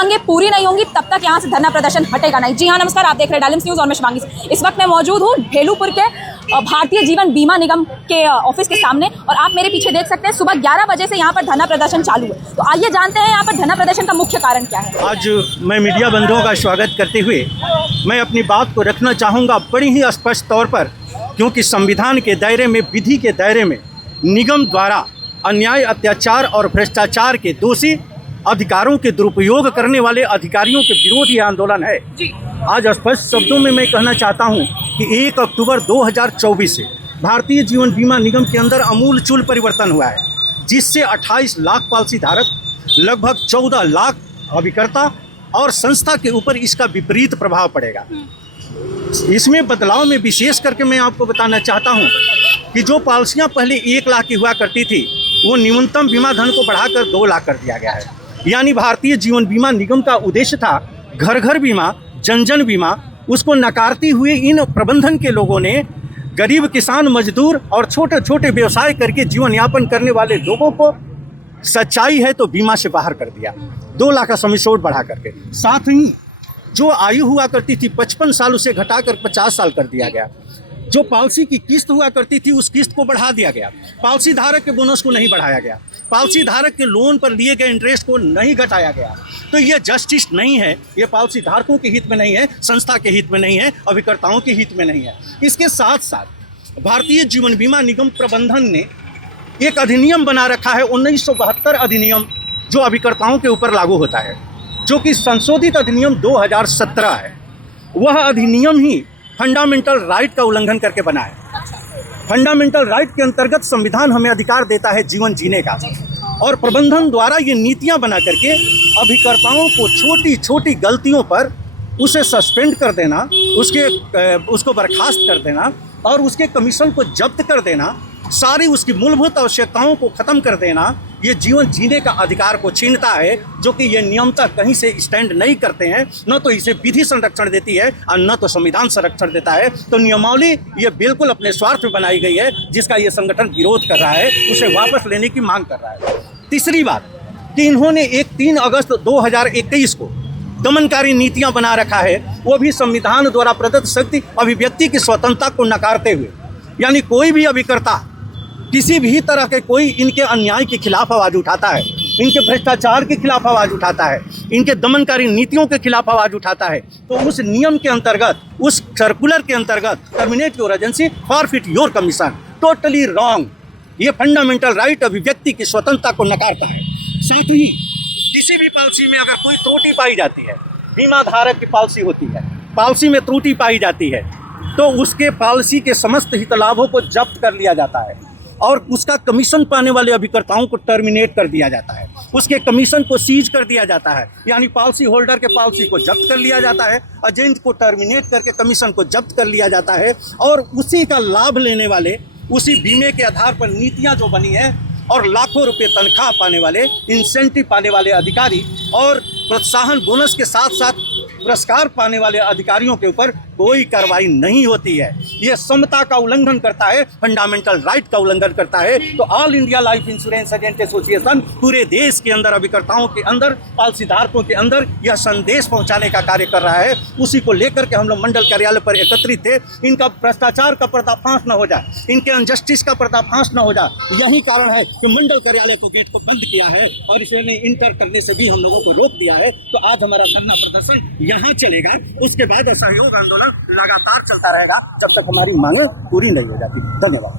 मांगे पूरी नहीं होंगी तब तक यहाँ से धरना प्रदर्शन हटेगा नहीं। जी हाँ, नमस्कार, आप देख रहे हैं डायलिम्स न्यूज़ और मैं शिवांगी। इस वक्त मैं मौजूद हूँ भेलूपुर के भारतीय जीवन बीमा निगम के ऑफिस के सामने और आप मेरे पीछे देख सकते हैं सुबह 11 बजे से यहाँ पर धरना प्रदर्शन चालू है। तो आइए जानते हैं यहाँ पर धरना प्रदर्शन का मुख्य कारण क्या है। आज मैं मीडिया बंधुओं का स्वागत करते हुए मैं अपनी बात को रखना चाहूँगा बड़ी ही स्पष्ट तौर पर, क्योंकि संविधान के दायरे में, विधि के दायरे में निगम द्वारा अन्याय, अत्याचार और भ्रष्टाचार के दोषी अधिकारों के दुरुपयोग करने वाले अधिकारियों के विरोध यह आंदोलन है। आज स्पष्ट शब्दों में मैं कहना चाहता हूं कि 1 अक्टूबर 2024 से भारतीय जीवन बीमा निगम के अंदर अमूलचूल परिवर्तन हुआ है, जिससे 28 लाख पॉलिसी धारक, लगभग 14 लाख अभिकर्ता और संस्था के ऊपर इसका विपरीत प्रभाव पड़ेगा। इसमें बदलाव में विशेष करके मैं आपको बताना चाहता हूं कि जो पॉलिसियां पहले 1 लाख की हुआ करती थी वो न्यूनतम बीमा धन को बढ़ाकर 2 लाख कर दिया गया है। यानी भारतीय जीवन बीमा निगम का उद्देश्य था घर घर बीमा, जन जन बीमा, उसको नकारते हुए इन प्रबंधन के लोगों ने गरीब किसान, मजदूर और छोटे छोटे व्यवसाय करके जीवन यापन करने वाले लोगों को सच्चाई है तो बीमा से बाहर कर दिया, 2 लाख का सम एश्योर्ड बढ़ा करके। साथ ही जो आयु हुआ करती थी 55 साल उसे घटाकर 50 साल कर दिया गया। जो पॉलिसी की किस्त हुआ करती थी उस किस्त को बढ़ा दिया गया। पॉलिसी धारक के बोनस को नहीं बढ़ाया गया। पॉलिसी धारक के लोन पर लिए गए इंटरेस्ट को नहीं घटाया गया। तो ये जस्टिस नहीं है, ये पॉलिसी धारकों के हित में नहीं है, संस्था के हित में नहीं है, अभिकर्ताओं के हित में नहीं है। इसके साथ साथ भारतीय जीवन बीमा निगम प्रबंधन ने एक अधिनियम बना रखा है, 1972 अधिनियम, जो अभिकर्ताओं के ऊपर लागू होता है, जो कि संशोधित अधिनियम 2017 है। वह अधिनियम ही फंडामेंटल राइट का उल्लंघन करके बना है। फंडामेंटल राइट के अंतर्गत संविधान हमें अधिकार देता है जीवन जीने का, और प्रबंधन द्वारा ये नीतियां बना करके अभिकर्ताओं को छोटी छोटी गलतियों पर उसे सस्पेंड कर देना, उसको बर्खास्त कर देना और उसके कमीशन को जब्त कर देना, सारी उसकी मूलभूत आवश्यकताओं को ख़त्म कर देना, ये जीवन जीने का अधिकार को छीनता है, जो कि ये नियमतः कहीं से स्टैंड नहीं करते हैं। न तो इसे विधि संरक्षण देती है और न तो संविधान संरक्षण देता है। तो नियमावली ये बिल्कुल अपने स्वार्थ में बनाई गई है, जिसका ये संगठन विरोध कर रहा है, उसे वापस लेने की मांग कर रहा है। तीसरी बात कि इन्होंने 3 अगस्त 2021 को दमनकारी नीतियां बना रखा है, वो भी संविधान द्वारा प्रदत्त शक्ति अभिव्यक्ति की स्वतंत्रता को नकारते हुए। यानी कोई भी अभिकर्ता किसी भी तरह के कोई इनके अन्याय के खिलाफ आवाज़ उठाता है, इनके भ्रष्टाचार के खिलाफ आवाज़ उठाता है, इनके दमनकारी नीतियों के खिलाफ आवाज़ उठाता है, तो उस नियम के अंतर्गत, उस सर्कुलर के अंतर्गत terminate your agency, forfeit your commission, totally wrong. ये फंडामेंटल राइट अभिव्यक्ति की स्वतंत्रता को नकारता है। साथ ही किसी भी पॉलिसी में अगर कोई त्रुटि पाई जाती है, बीमा धारक की पॉलिसी होती है, पॉलिसी में त्रुटि पाई जाती है, तो उसके पॉलिसी के समस्त हितलाभों को जब्त कर लिया जाता है और उसका कमीशन पाने वाले अभिकर्ताओं को टर्मिनेट कर दिया जाता है, उसके कमीशन को सीज कर दिया जाता है। यानी पॉलिसी होल्डर के पॉलिसी को जब्त कर लिया जाता है, एजेंट को टर्मिनेट करके कमीशन को जब्त कर लिया जाता है, और उसी का लाभ लेने वाले, उसी बीमे के आधार पर नीतियां जो बनी है और लाखों रुपए तनख्वाह पाने वाले, इंसेंटिव पाने वाले अधिकारी और प्रोत्साहन बोनस के साथ साथ पुरस्कार पाने वाले अधिकारियों के ऊपर कोई कार्रवाई नहीं होती है। यह समता का उल्लंघन करता है, फंडामेंटल राइट का उल्लंघन करता है। तो all India life insurance agent association पूरे देश के अंदर अभिकर्ताओं के अंदर, पॉलिसी धारकों के अंदर यह संदेश पहुंचाने का कार्य कर रहा है। उसी को लेकर के हम लोग मंडल कार्यालय पर एकत्रित थे। इनका भ्रष्टाचार का पर्दाफाश न हो जाए, इनके अनजस्टिस का पर्दाफाश न हो जाए, यही कारण है कि मंडल कार्यालय को गेट को बंद किया है और इसे इंटर करने से भी हम लोगों को रोक दिया है। तो आज हमारा धरना प्रदर्शन यहाँ चलेगा, उसके बाद असहयोग आंदोलन लगातार चलता रहेगा जब तक हमारी मांगें पूरी नहीं हो जाती। धन्यवाद।